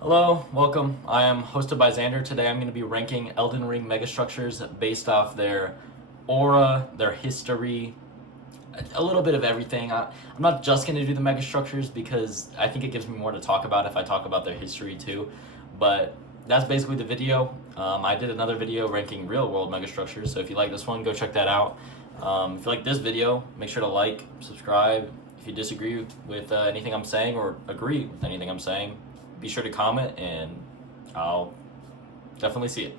Hello, welcome. I am hosted by Xander. Today I'm going to be ranking Elden Ring Megastructures based off their aura, their history, a little bit of everything. I'm not just going to do the Megastructures because I think it gives me more to talk about if I talk about their history too. But that's basically the video. I did another video ranking real world Megastructures, so if you like this one, go check that out. If you like this video, make sure to like, subscribe. If you disagree with anything I'm saying or agree with anything I'm saying, be sure to comment and I'll definitely see it.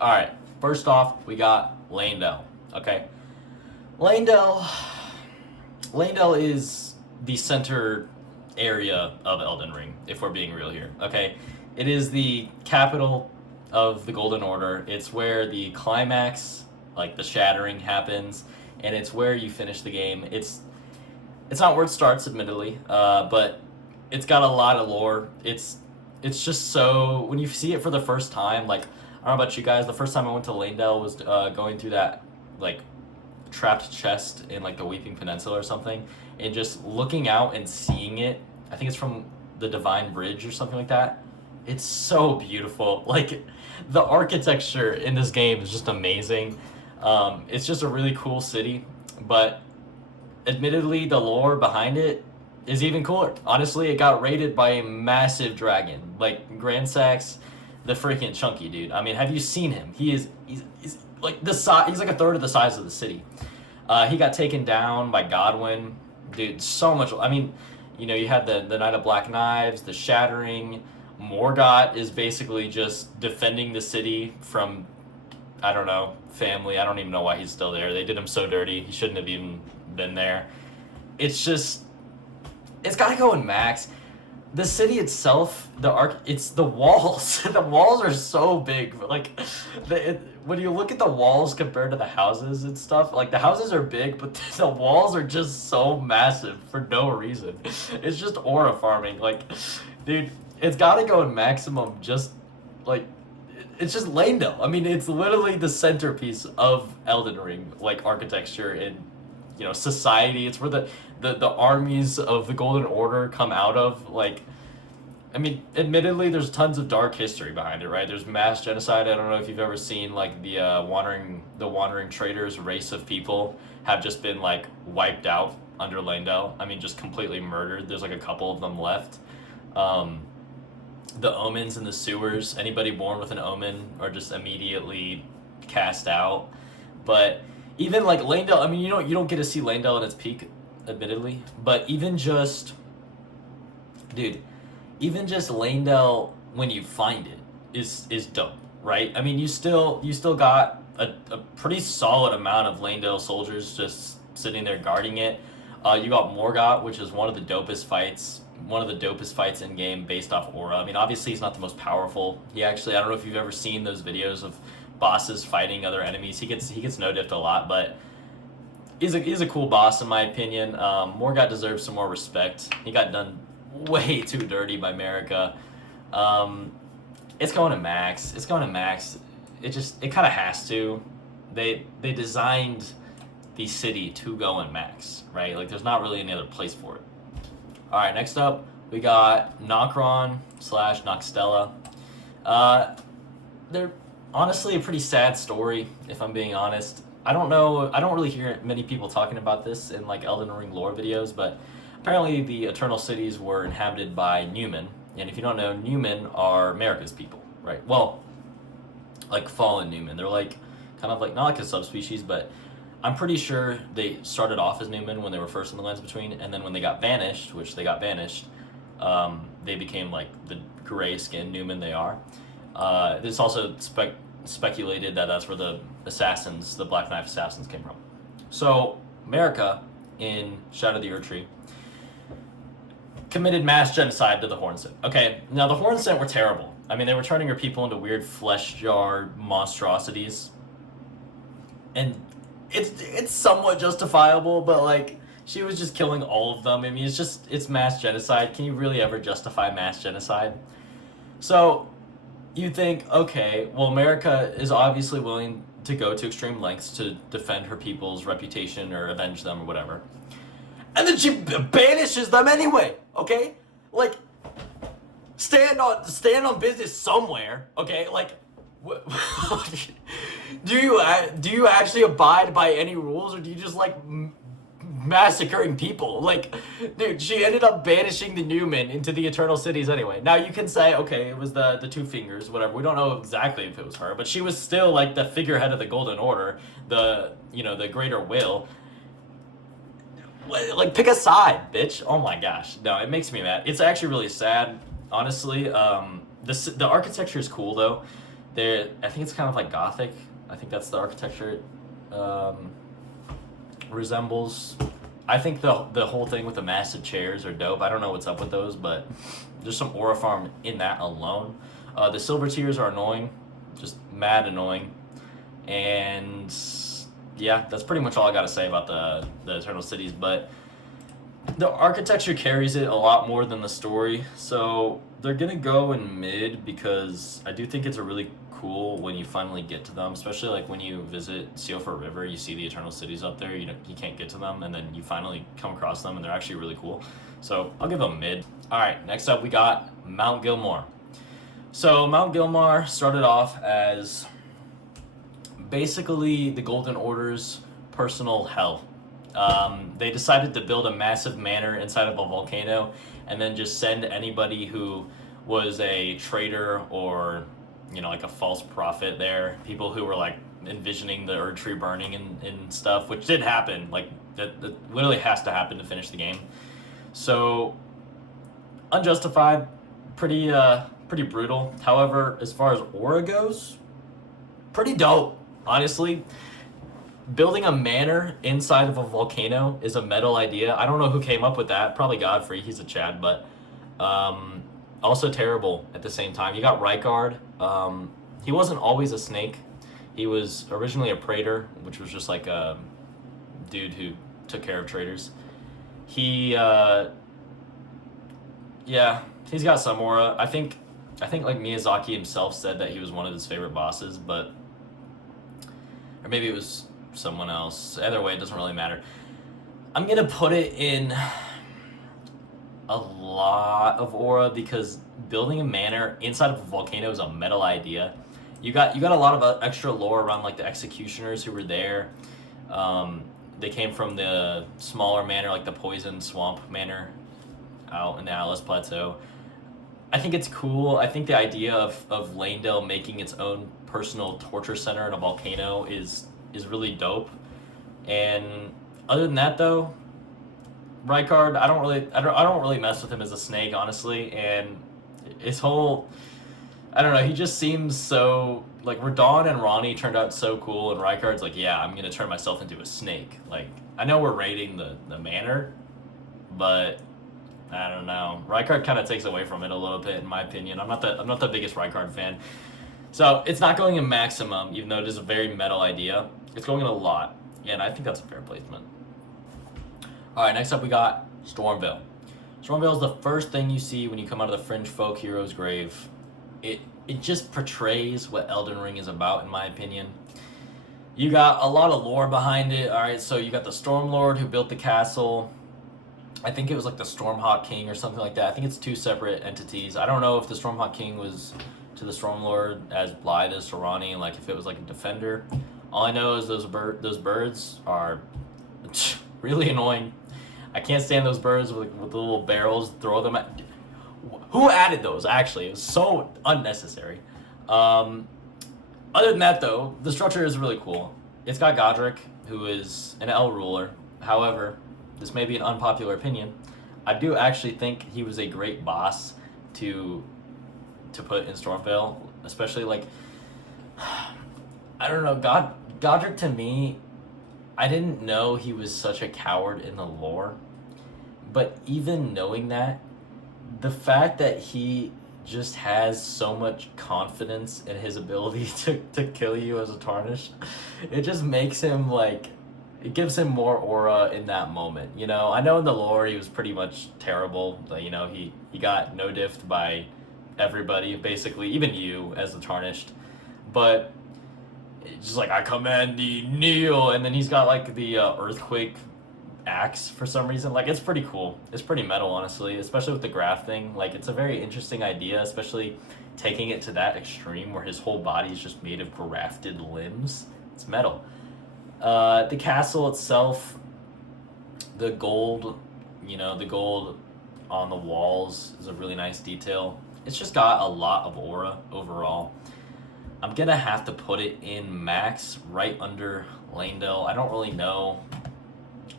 Alright, first off, we got Leyndell. Okay. Leyndell is the center area of Elden Ring, if we're being real here. Okay. It is the capital of the Golden Order. It's where the climax, like the shattering, happens, and it's where you finish the game. It's not where it starts, admittedly, but it's got a lot of lore. It's just so, when you see it for the first time, like, I don't know about you guys, the first time I went to Leyndell was going through that, like, trapped chest in, like, the Weeping Peninsula or something, and just looking out and seeing it. I think it's from the Divine Bridge or something like that. It's so beautiful. Like, the architecture in this game is just amazing. It's just a really cool city, but admittedly, the lore behind it is even cooler. Honestly, it got raided by a massive dragon, like Grand Sax, the freaking chunky dude. I mean, have you seen him? He's like the size. He's like a third of the size of the city. He got taken down by Godwyn, dude. So much. I mean, you had the Knight of Black Knives, the Shattering. Morgott is basically just defending the city from, I don't know, family. I don't even know why he's still there. They did him so dirty. He shouldn't have even been there. It's gotta go in max. The city itself, it's the walls. The walls are so big. Like, when you look at the walls compared to the houses and stuff, like, the houses are big, but the walls are just so massive for no reason. It's just aura farming. Like, dude, it's gotta go in maximum. Just like, it's just Leyndell. I mean, it's literally the centerpiece of Elden Ring, like, architecture and society. It's where the armies of the Golden Order come out of. Like, I mean, admittedly, there's tons of dark history behind it, right? There's mass genocide. I don't know if you've ever seen, like, the wandering traders race of people have just been, like, wiped out under Leyndell. I mean, just completely murdered. There's, like, a couple of them left. The omens in the sewers, anybody born with an omen are just immediately cast out. But even, like, Leyndell, I mean, you don't get to see Leyndell at its peak, admittedly, but even just Leyndell when you find it is dope, right? I mean, you still got a pretty solid amount of Leyndell soldiers just sitting there guarding it. You got Morgott, which is one of the dopest fights in game based off aura. I mean, obviously he's not the most powerful. I don't know if you've ever seen those videos of bosses fighting other enemies. He gets no-diffed a lot, but he's a cool boss in my opinion. Morgott deserves some more respect. He got done way too dirty by Marika. It's going to max. It kind of has to. They designed the city to go in max, right? Like, there's not really any other place for it. All right, next up we got Nokron/Nokstella. They're honestly a pretty sad story, if I'm being honest. I don't really hear many people talking about this in, like, Elden Ring lore videos, but apparently the Eternal Cities were inhabited by Newmen, and if you don't know, Newmen are Marika's people, right? Well, like, fallen Newmen. They're like, kind of like, not like a subspecies, but I'm pretty sure they started off as Newmen when they were first in the Lands Between, and then when they got banished, they became, like, the gray-skinned Newmen they are. It's also speculated that that's where the assassins, the Black Knife assassins, came from. So, Marika, in Shadow of the Erdtree, committed mass genocide to the Hornsent. Okay, now the Hornsent were terrible. I mean, they were turning her people into weird flesh jar monstrosities. And it's somewhat justifiable, but, like, she was just killing all of them. I mean, it's mass genocide. Can you really ever justify mass genocide? So you think, okay, well, Marika is obviously willing to go to extreme lengths to defend her people's reputation or avenge them or whatever. And then she banishes them anyway, okay? Like, stand on business somewhere, okay? Like, do you actually abide by any rules, or do you just like massacring people? Like, dude, she ended up banishing the Newman into the Eternal Cities anyway. Now you can say, okay, it was the two fingers, whatever. We don't know exactly if it was her, but she was still like the figurehead of the Golden Order, the Greater Will. Like, pick a side, bitch. Oh my gosh. No, it makes me mad. It's actually really sad, honestly. The architecture is cool though. I think it's kind of like Gothic. I think that's the architecture resembles. I think the whole thing with the massive chairs are dope. I don't know what's up with those, but there's some aura farm in that alone. The silver tiers are annoying, just mad annoying, and yeah, that's pretty much all I gotta say about the Eternal Cities. But the architecture carries it a lot more than the story, so they're gonna go in mid because I do think it's a really cool when you finally get to them, especially like when you visit Sealford River, you see the Eternal Cities up there, you can't get to them, and then you finally come across them and they're actually really cool. So I'll give them mid. Alright, next up we got Mount Gilmore. So Mount Gilmore started off as basically the Golden Order's personal hell. They decided to build a massive manor inside of a volcano and then just send anybody who was a traitor or like a false prophet there, people who were like envisioning the Erd Tree burning and stuff, which did happen. Like that literally has to happen to finish the game. So unjustified, pretty brutal. However, as far as aura goes, pretty dope, honestly. Building a manor inside of a volcano is a metal idea. I don't know who came up with that. Probably Godfrey. He's a Chad, but also terrible at the same time. You got Rykard. He wasn't always a snake. He was originally a praetor, which was just like a dude who took care of traders. He's got some aura. I think like Miyazaki himself said that he was one of his favorite bosses, or maybe it was someone else. Either way, it doesn't really matter. I'm gonna put it in a lot of aura because building a manor inside of a volcano is a metal idea. You got a lot of extra lore around like the executioners who were there. They came from the smaller manor, like the Poison Swamp Manor out in the Atlas Plateau. I think it's cool. I think the idea of Leyndell making its own personal torture center in a volcano is really dope. And other than that though, Rykard, I don't really mess with him as a snake, honestly, and his whole, I don't know, he just seems so, like, Radahn and Ronnie turned out so cool, and Rykard's like, yeah, I'm gonna turn myself into a snake. Like, I know we're rating the manor, but I don't know. Rykard kind of takes away from it a little bit, in my opinion. I'm not the biggest Rykard fan. So it's not going in maximum, even though it is a very metal idea. It's going in a lot, and I think that's a fair placement. Alright, next up we got Stormveil. Stormveil is the first thing you see when you come out of the Fringe Folk Hero's grave. It just portrays what Elden Ring is about, in my opinion. You got a lot of lore behind it. Alright, so you got the Stormlord who built the castle. I think it was like the Stormhawk King or something like that. I think it's two separate entities. I don't know if the Stormhawk King was to the Stormlord as Blythe as to Ronnie, like if it was like a defender. All I know is those birds are really annoying. I can't stand those birds with the little barrels. Throw them at. Who added those? Actually, it was so unnecessary. Other than that, though, the structure is really cool. It's got Godric, who is an El ruler. However, this may be an unpopular opinion. I do actually think he was a great boss to put in Stormveil, especially like, I don't know, Godric to me, I didn't know he was such a coward in the lore, but even knowing that, the fact that he just has so much confidence in his ability to kill you as a Tarnished, it just makes him like, it gives him more aura in that moment, you know? I know in the lore he was pretty much terrible, but, you know, he got no-diffed by everybody, basically, even you as the Tarnished, but it's just like, I command thee, kneel, and then he's got like the earthquake axe for some reason. Like, it's pretty cool. It's pretty metal, honestly, especially with the graph thing. Like, it's a very interesting idea, especially taking it to that extreme where his whole body is just made of grafted limbs. It's metal. The castle itself, the gold, the gold on the walls is a really nice detail. It's just got a lot of aura overall. I'm gonna have to put it in max right under Leyndell. I don't really know.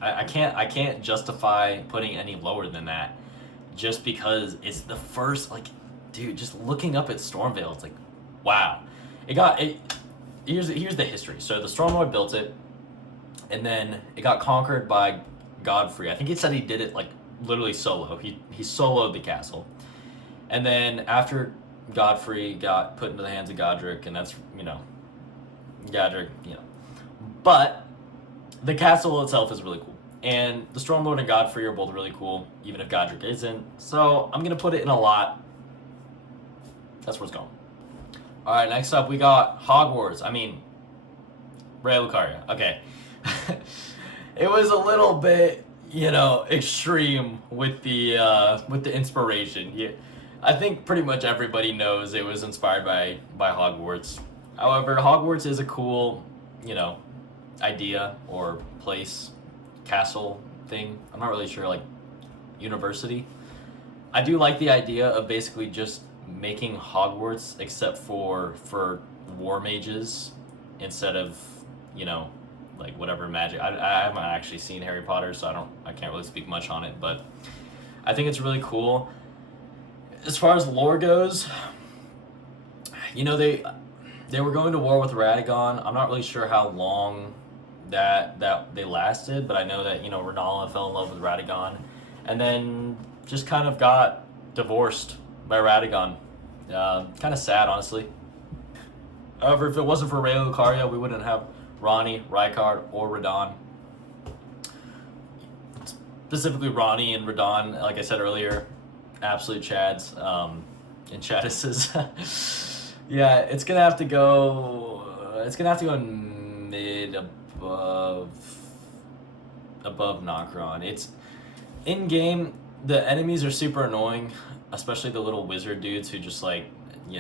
I can't justify putting any lower than that, just because it's the first, like, dude, just looking up at Stormveil, it's like, wow. Here's the history. So the Stormlord built it, and then it got conquered by Godfrey. I think he said he did it like literally solo. He soloed the castle, and then after Godfrey got put into the hands of Godric, and that's Godric, but the castle itself is really cool, and the Stormlord and Godfrey are both really cool, even if Godric isn't. So I'm gonna put it in a lot. That's where it's going. All right, next up we got Hogwarts. I mean, Raya Lucaria. Okay. It was a little bit, extreme with the inspiration. Yeah, I think pretty much everybody knows it was inspired by Hogwarts. However, Hogwarts is a cool, idea or place, castle thing. I'm not really sure, like, university. I do like the idea of basically just making Hogwarts except for war mages instead of, like whatever magic. I haven't actually seen Harry Potter, so I can't really speak much on it, but I think it's really cool. As far as lore goes, they were going to war with Radagon. I'm not really sure how long that they lasted, but I know that Renala fell in love with Radagon, and then just kind of got divorced by Radagon. Kind of sad, honestly. However, if it wasn't for Raya Lucaria, we wouldn't have Ronnie, Rykard, or Radon. Specifically Ronnie and Radon, like I said earlier, absolute chads and chadises. Yeah, it's gonna have to go in mid above Nocron. It's in game, the enemies are super annoying, especially the little wizard dudes who just like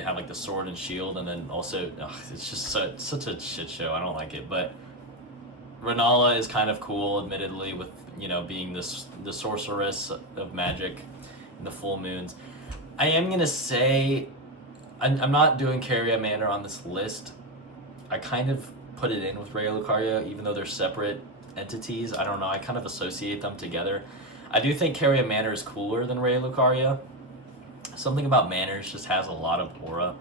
have like the sword and shield, and then also it's just such a shit show. I don't like it, but Renala is kind of cool, admittedly, with being the sorceress of magic in the full moons. I am gonna say I'm not doing Caria Manor on this list. I kind of put it in with Raya Lucaria, even though they're separate entities. I don't know. I kind of associate them together. I do think Caria Manor is cooler than Raya Lucaria. Something about Manors just has a lot of aura,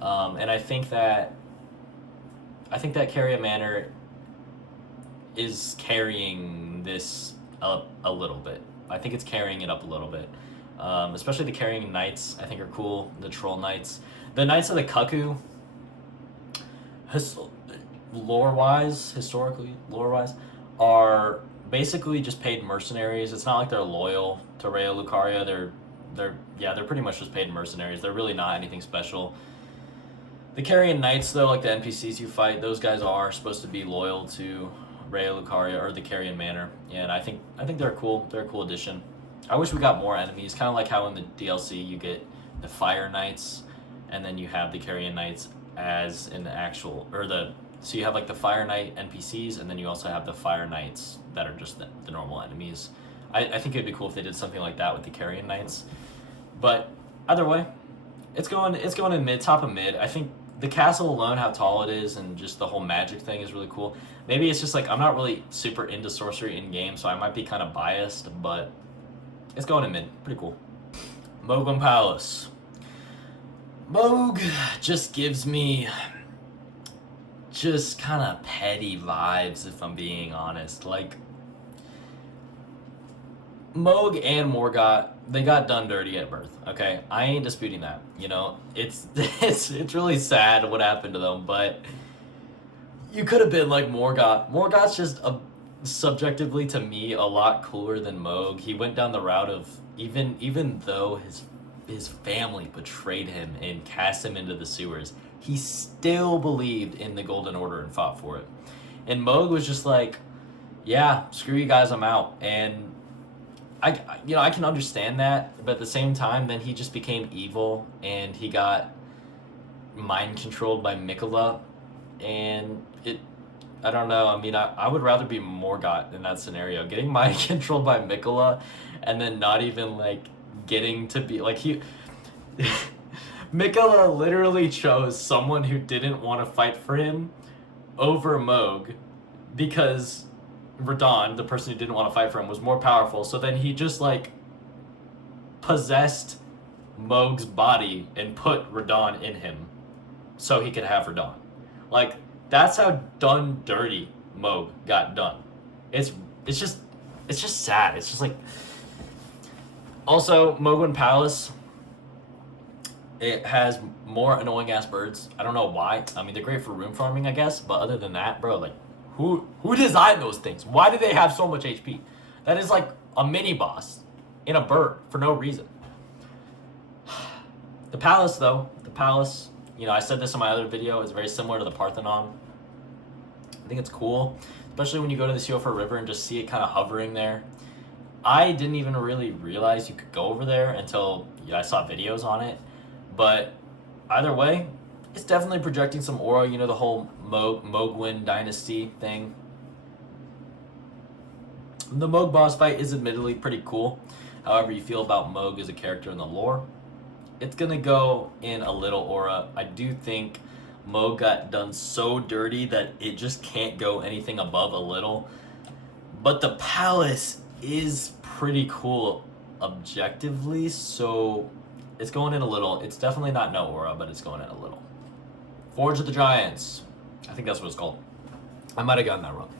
and I think that Caria Manor is carrying this up a little bit. I think it's carrying it up a little bit, especially the carrying knights. I think are cool. The troll knights, the knights of the Cuckoo. Historically, lore-wise, are basically just paid mercenaries. It's not like they're loyal to Raya Lucaria. They're pretty much just paid mercenaries. They're really not anything special. The Carrion Knights, though, like the NPCs you fight, those guys are supposed to be loyal to Raya Lucaria or the Carrion Manor, and I think they're cool. They're a cool addition. I wish we got more enemies, kind of like how in the DLC you get the Fire Knights, and then you have the Carrion Knights as in the actual, so you have like the Fire Knight NPCs, and then you also have the Fire Knights that are just the normal enemies. I think it'd be cool if they did something like that with the Carrion Knights. But either way, it's going in mid, top of mid. I think the castle alone, how tall it is, and just the whole magic thing is really cool. Maybe it's just like I'm not really super into sorcery in game, so I might be kind of biased, but it's going in mid. Pretty cool. Mohgwyn Palace. Mohg just gives me just kind of petty vibes, if I'm being honest. Like, Mohg and Morgott, they got done dirty at birth, okay? I ain't disputing that, it's really sad what happened to them, but you could have been like Morgott. Morgott's just, subjectively to me, a lot cooler than Mohg. He went down the route of, even though his family betrayed him and cast him into the sewers, he still believed in the Golden Order and fought for it. And Mohg was just like, yeah, screw you guys, I'm out. And I can understand that, but at the same time, then he just became evil, and he got mind controlled by Mikola, and I don't know. I mean, I would rather be Morgott in that scenario. Getting mind controlled by Mikola, and then not even like getting to be like he. Mikola literally chose someone who didn't want to fight for him over Mohg because Radahn, the person who didn't want to fight for him, was more powerful. So then he just like possessed Mohg's body and put Radahn in him so he could have Radahn. Like, that's how done dirty Mohg got done. It's just sad. It's just like, also Mohgwyn Palace, it has more annoying ass birds. I don't know why. I mean, they're great for room farming, I guess, but other than that, bro, like, who designed those things? Why do they have so much HP? That is like a mini boss in a bird for no reason. The palace, though, I said this in my other video, is very similar to the Parthenon. I think it's cool, especially when you go to the Siofor River and just see it kind of hovering there. I didn't even really realize you could go over there until I saw videos on it. But either way, it's definitely projecting some aura, the whole Mohgwyn dynasty thing. The Mohg boss fight is admittedly pretty cool. However you feel about Mohg as a character in the lore, it's going to go in a little aura. I do think Mohg got done so dirty that it just can't go anything above a little. But the palace is pretty cool objectively, so it's going in a little. It's definitely not no aura, but it's going in a little. Forge of the Giants. I think that's what it's called. I might have gotten that wrong.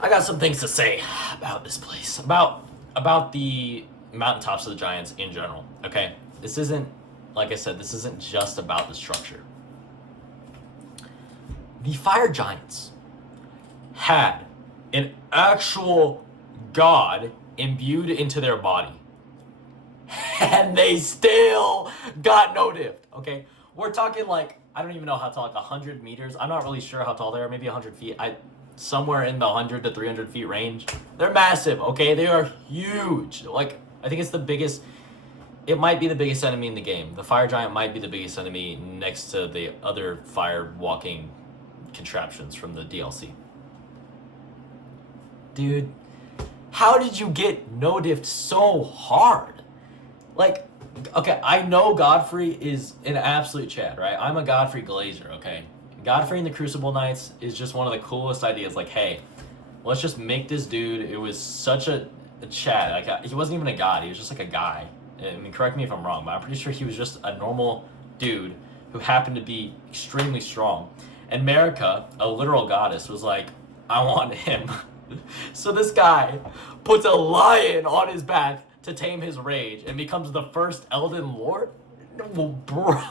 I got some things to say about this place. About the mountaintops of the Giants in general, okay? This isn't, like I said, this isn't just about the structure. The Fire Giants had an actual god imbued into their body. And they still got no diff, okay? We're talking like, I don't even know how tall, like 100 meters. I'm not really sure how tall they are, maybe 100 feet. Somewhere in the 100 to 300 feet range. They're massive, okay? They are huge. Like, I think it's the biggest, it might be the biggest enemy in the game. The Fire Giant might be the biggest enemy next to the other fire walking contraptions from the DLC. Dude, how did you get no-diffed so hard? Like, okay, I know Godfrey is an absolute Chad, right? I'm a Godfrey Glazer, okay? Godfrey and the Crucible Knights is just one of the coolest ideas. Like, hey, let's just make this dude. It was such a Chad. Like, he wasn't even a god. He was just like a guy. I mean, correct me if I'm wrong, but I'm pretty sure he was just a normal dude who happened to be extremely strong. And Marika, a literal goddess, was like, I want him. So this guy puts a lion on his back to tame his rage and becomes the first Elden Lord? Well, bro.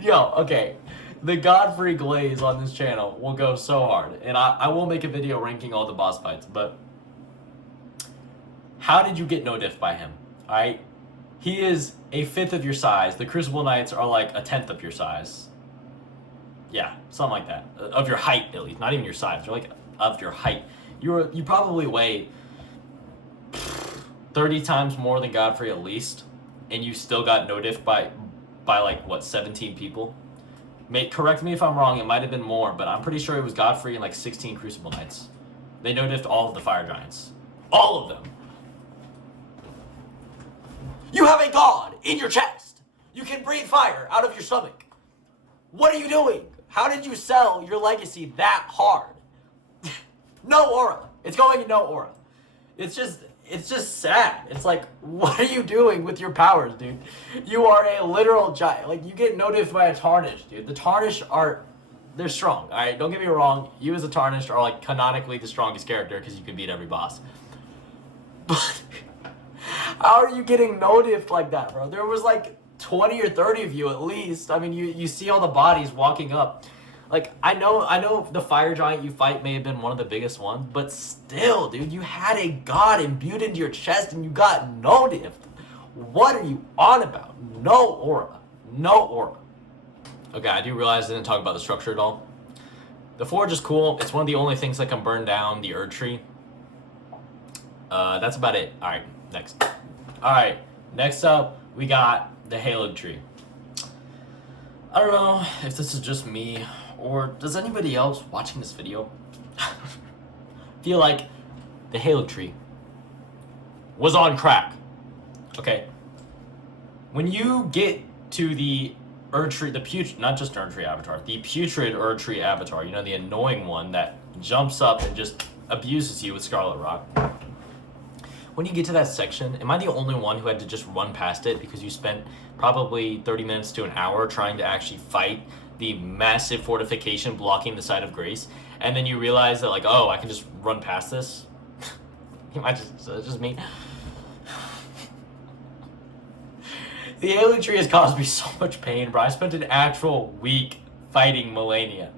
Yo, okay. The Godfrey glaze on this channel will go so hard. And I will make a video ranking all the boss fights, but how did you get no diff by him? Alright? He is a 1/5 of your size. The Crucible Knights are like a 10th of your size. Yeah, something like that. Of your height, at least. Not even your size. You're like of your height. You probably weigh 30 times more than Godfrey at least, and you still got no diff by like, what, 17 people? Correct me if I'm wrong, it might have been more, but I'm pretty sure it was Godfrey and like 16 Crucible Knights. They no diffed all of the Fire Giants. All of them. You have a god in your chest. You can breathe fire out of your stomach. What are you doing? How did you sell your legacy that hard? No aura. It's going in no aura. It's just sad. It's like, what are you doing with your powers, dude? You are a literal giant. Like, you get no diff by a Tarnish, dude. The Tarnish they're strong, alright? Don't get me wrong. You as a Tarnish are, like, canonically the strongest character because you can beat every boss. But how are you getting no diff like that, bro? There was, like, 20 or 30 of you at least. I mean, you see all the bodies walking up. Like, I know the Fire Giant you fight may have been one of the biggest ones, but still, dude, you had a god imbued into your chest and you got no diff. What are you on about? No aura. No aura. Okay, I do realize I didn't talk about the structure at all. The forge is cool. It's one of the only things that can burn down the Erdtree. That's about it. Alright, next. Alright, next up, we got the Haligtree. I don't know if this is just me, or does anybody else watching this video feel like the Haligtree was on crack? Okay. When you get to the Erdtree, not just Erdtree avatar, the putrid Erdtree avatar, you know, the annoying one that jumps up and just abuses you with Scarlet Rock. When you get to that section, am I the only one who had to just run past it because you spent probably 30 minutes to an hour trying to actually fight the massive fortification blocking the side of Grace, and then you realize that, like, oh, I can just run past this? It's just me. The Haligtree has caused me so much pain, bro. I spent an actual week fighting Malenia.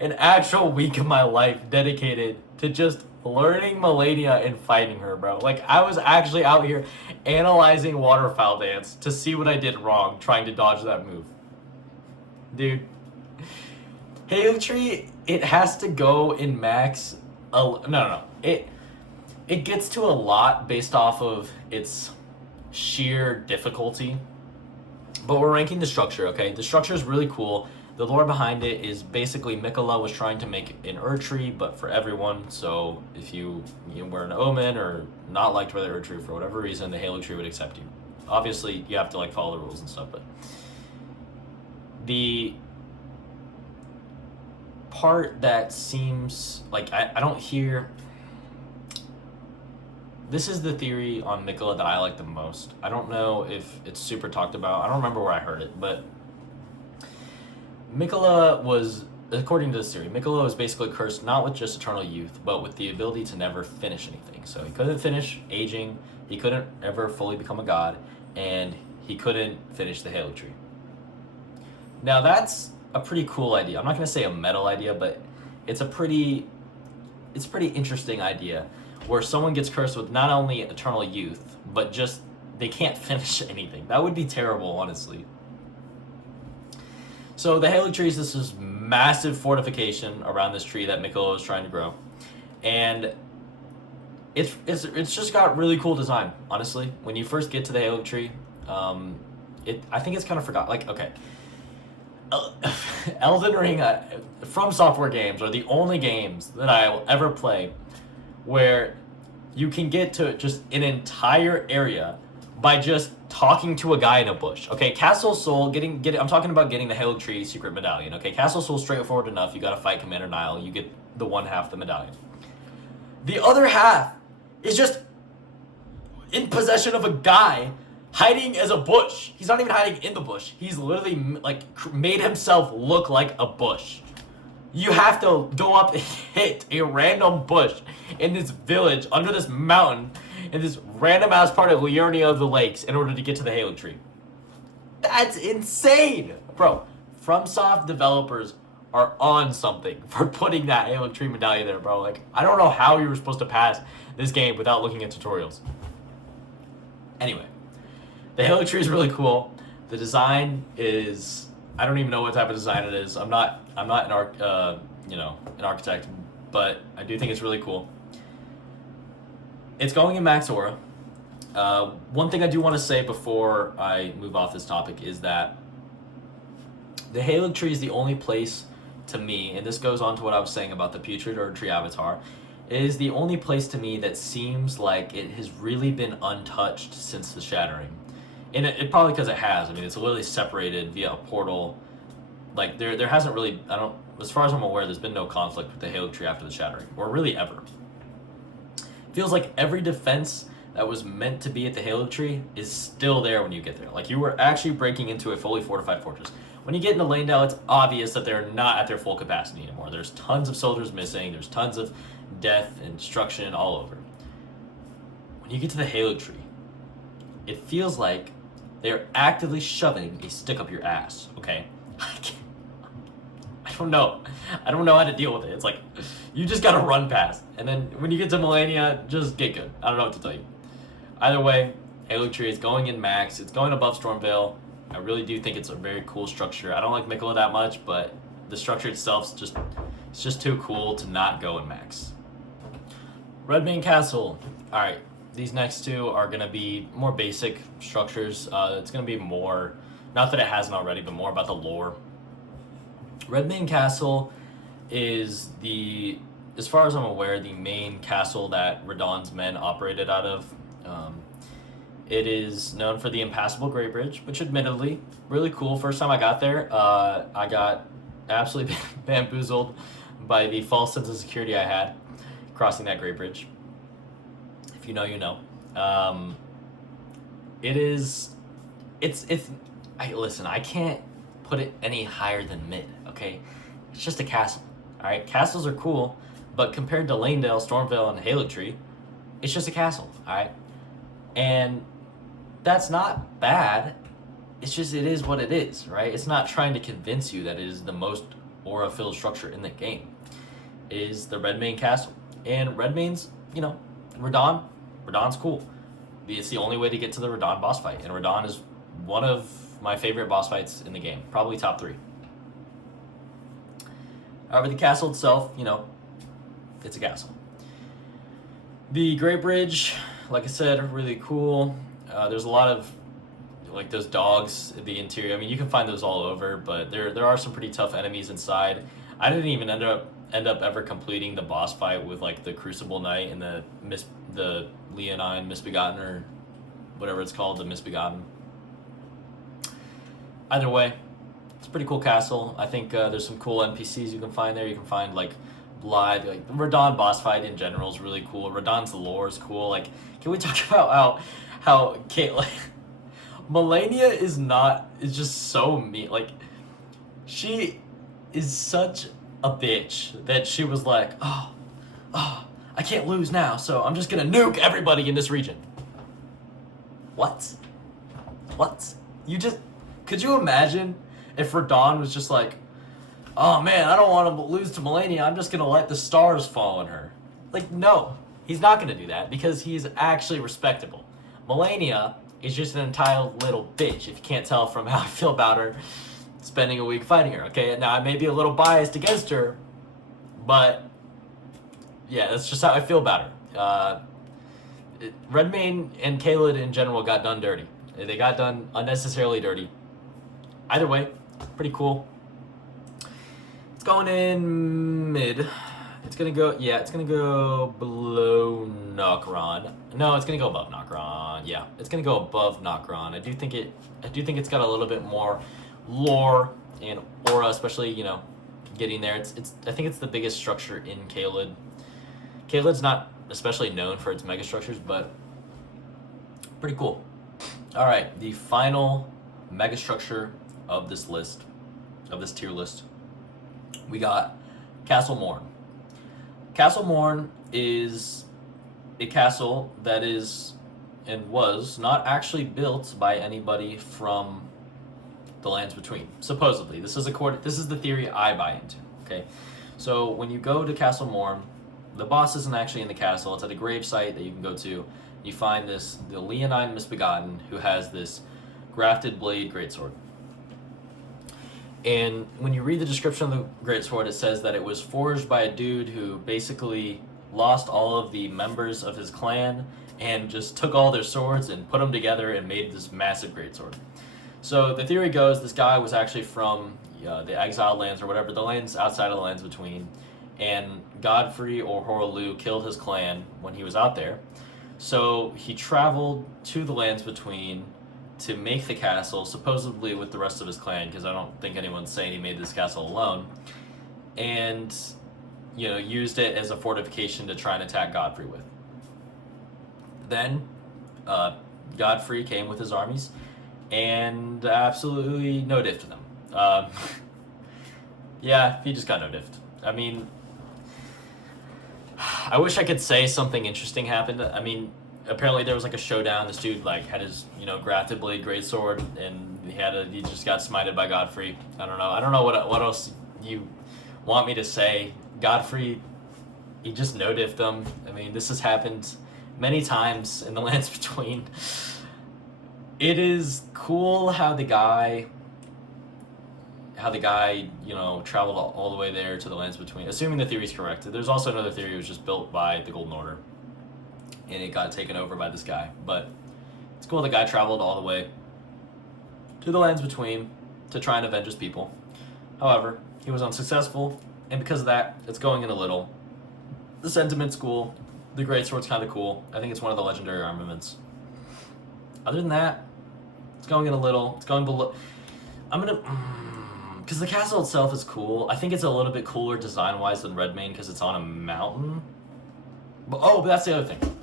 An actual week of my life dedicated to just learning Malenia and fighting her, bro. Like, I was actually out here analyzing Waterfowl Dance to see what I did wrong trying to dodge that move. Dude. Haligtree, it has to go in max... No. It gets to a lot based off of its sheer difficulty. But we're ranking the structure, okay? The structure is really cool. The lore behind it is basically Miquella was trying to make an Erdtree, but for everyone. So if you were an Omen or not liked by the Erdtree for whatever reason, the Haligtree would accept you. Obviously, you have to, like, follow the rules and stuff, but the part that seems like I don't hear... This is the theory on Miquella that I like the most. I don't know if it's super talked about. I don't remember where I heard it, but Miquella was, according to this theory, Miquella was basically cursed not with just eternal youth, but with the ability to never finish anything. So he couldn't finish aging, he couldn't ever fully become a god, and he couldn't finish the Haligtree. Now that's a pretty cool idea. I'm not going to say a metal idea, but it's a pretty interesting idea, where someone gets cursed with not only eternal youth, but just they can't finish anything. That would be terrible, honestly. So the Haligtree is this massive fortification around this tree that Miquella is trying to grow, and it's just got really cool design. Honestly, when you first get to the Haligtree, I think it's kind of forgot. Like, okay, Elden Ring From Software games are the only games that I will ever play where you can get to just an entire area by just talking to a guy in a bush. Okay, Castle Soul, I'm talking about getting the Haligtree secret medallion. Okay, Castle Soul straightforward enough. You gotta fight Commander Nile. You get the one half of the medallion. The other half is just in possession of a guy hiding as a bush. He's not even hiding in the bush. He's literally, like, made himself look like a bush. You have to go up and hit a random bush in this village under this mountain in this random ass part of Liurnia of the Lakes in order to get to the Haligtree. That's insane! Bro, FromSoft developers are on something for putting that Haligtree medallion there, bro. Like, I don't know how you were supposed to pass this game without looking at tutorials. Anyway, the Haligtree is really cool. The design is... I don't even know what type of design it is. I'm not an architect, but I do think it's really cool. It's going in Max Aura. One thing I do want to say before I move off this topic is that the Haligtree is the only place to me, and this goes on to what I was saying about the Putrid Erdtree avatar, it is the only place to me that seems like it has really been untouched since the Shattering. And it probably because it has. I mean, it's literally separated via a portal. Like, there hasn't really, as far as I'm aware, there's been no conflict with the Haligtree after the Shattering, or really ever. It feels like every defense that was meant to be at the Haligtree is still there when you get there. Like, you were actually breaking into a fully fortified fortress. When you get into Leyndell, it's obvious that they're not at their full capacity anymore. There's tons of soldiers missing, there's tons of death and destruction all over. When you get to the Haligtree, it feels like they're actively shoving a stick up your ass, okay? I don't know. I don't know how to deal with it. It's like, you just gotta run past. And then when you get to Malenia, just get good. I don't know what to tell you. Either way, Haligtree is going in max. It's going above Stormveil. I really do think it's a very cool structure. I don't like Miquella that much, but the structure itself just It's just too cool to not go and max. Redmane Castle. Alright, these next two are going to be more basic structures. It's going to be more, not that it hasn't already, but more about the lore. Redmane Castle is the, as far as I'm aware, the main castle that Radahn's men operated out of. It is known for the impassable Great Bridge, which admittedly, really cool. First time I got there, I got absolutely bamboozled by the false sense of security I had crossing that Great Bridge. If you know, you know. Listen, I can't put it any higher than mid, okay? It's just a castle, all right? Castles are cool, but compared to Leyndell, Stormveil, and Haligtree, it's just a castle, all right? And that's not bad. It's just, it is what it is, right? It's not trying to convince you that it is the most aura-filled structure in the game. It is the Redmane Castle. And Redmane's, Radahn's cool. It's the only way to get to the Radahn boss fight. And Radahn is one of my favorite boss fights in the game. Probably top 3. However, the castle itself, it's a castle. The Great Bridge, like I said, really cool. There's a lot of like those dogs in the interior. I mean, you can find those all over, but there are some pretty tough enemies inside. I didn't even end up ever completing the boss fight with like the Crucible Knight and the Leonine Misbegotten, or whatever it's called, the Misbegotten. Either way, it's a pretty cool castle. I think there's some cool NPCs you can find there. You can find like Blythe, like the Radahn boss fight in general is really cool. Radahn's lore is cool. Like, can we talk about how Caitlyn Melania is just so mean. Like, she is such a bitch that she was like, oh, I can't lose now, so I'm just gonna nuke everybody in this region. What? Could you imagine if Radahn was just like, oh man, I don't want to lose to Melania, I'm just gonna let the stars fall on her. Like, no, he's not gonna do that because he's actually respectable. Melania is just an entitled little bitch, if you can't tell from how I feel about her spending a week fighting her, okay? Now, I may be a little biased against her, but yeah, that's just how I feel about her. Redmane and Caelid in general got done dirty. They got done unnecessarily dirty. Either way, pretty cool. It's going in mid. It's gonna go below Nokron. No, it's gonna go above Nokron. Yeah, it's gonna go above Nokron. I do think it's got a little bit more lore and aura, especially getting there. I think it's the biggest structure in Caelid. Caelid's not especially known for its megastructures, but pretty cool. All right, the final megastructure of this list, of this tier list, we got Castle Mourne. Castle Mourne is a castle that is and was not actually built by anybody from the Lands Between. Supposedly, this is the theory I buy into. Okay, so when you go to Castle Mourne, the boss isn't actually in the castle. It's at a grave site that you can go to. You find the Leonine Misbegotten, who has this grafted blade greatsword. And when you read the description of the greatsword, it says that it was forged by a dude who basically lost all of the members of his clan and just took all their swords and put them together and made this massive greatsword. So the theory goes this guy was actually from the exiled lands, or whatever, the lands outside of the Lands Between, and Godfrey or Horaloo killed his clan when he was out there. So he traveled to the Lands Between to make the castle, supposedly with the rest of his clan, because I don't think anyone's saying he made this castle alone, and used it as a fortification to try and attack Godfrey with. Then Godfrey came with his armies and absolutely no-diffed them. Yeah, he just got no-diffed. I mean, I wish I could say something interesting happened. I mean, apparently there was like a showdown. This dude had his grafted blade greatsword, and he just got smited by Godfrey. I don't know what else you want me to say. Godfrey, he just no-diffed them. I mean, this has happened many times in the Lands Between. It is cool how the guy how the guy, you know, traveled all the way there to the lands between. Assuming the theory's correct. There's also another theory it was just built by the Golden Order, and it got taken over by this guy. But it's cool the guy traveled all the way to the lands between to try and avenge his people. However, he was unsuccessful, and because of that, it's going in a little. The sentiment's cool. The greatsword's kind of cool. I think it's one of the legendary armaments. Other than that, it's going in a little. It's going below. I'm gonna, because the castle itself is cool. I think it's a little bit cooler design-wise than Redmane because it's on a mountain. But that's the other thing.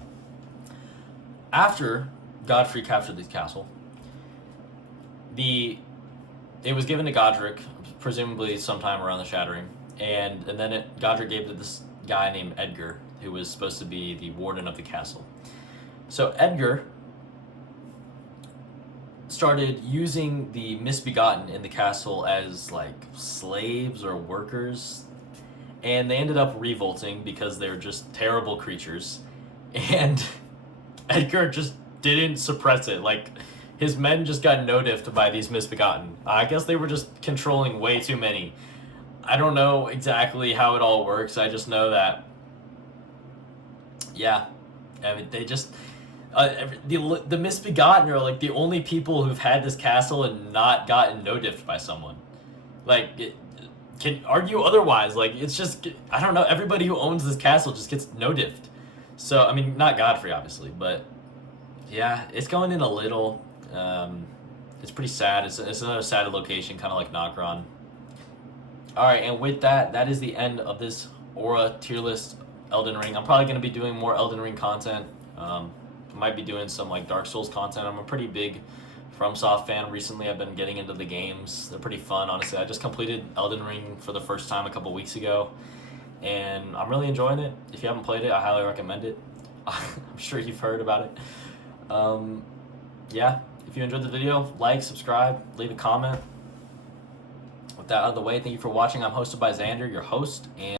After Godfrey captured the castle, it was given to Godric, presumably sometime around the Shattering, and then Godric gave it to this guy named Edgar, who was supposed to be the warden of the castle. So Edgar started using the misbegotten in the castle as like slaves or workers, and they ended up revolting because they're just terrible creatures, and Edgar just didn't suppress it. Like, his men just got no-diffed by these misbegotten. I guess they were just controlling way too many. I don't know exactly how it all works. I just know that, yeah, I mean, they just, the misbegotten are like the only people who've had this castle and not gotten no-diffed by someone. Like, can argue otherwise. Like, it's just, I don't know, everybody who owns this castle just gets no-diffed. So, I mean, not Godfrey, obviously, but yeah, it's going in a little. It's pretty sad. It's another sad location, kind of like Nokron. Alright, and with that, that is the end of this Aura tier list Elden Ring. I'm probably going to be doing more Elden Ring content. I might be doing some like Dark Souls content. I'm a pretty big FromSoft fan recently. I've been getting into the games. They're pretty fun, honestly. I just completed Elden Ring for the first time a couple weeks ago, and I'm really enjoying it. If you haven't played it, I highly recommend it. I'm sure you've heard about it. Yeah, if you enjoyed the video, like, subscribe, leave a comment. With that out of the way, thank you for watching. I'm hosted by Xander, your host, and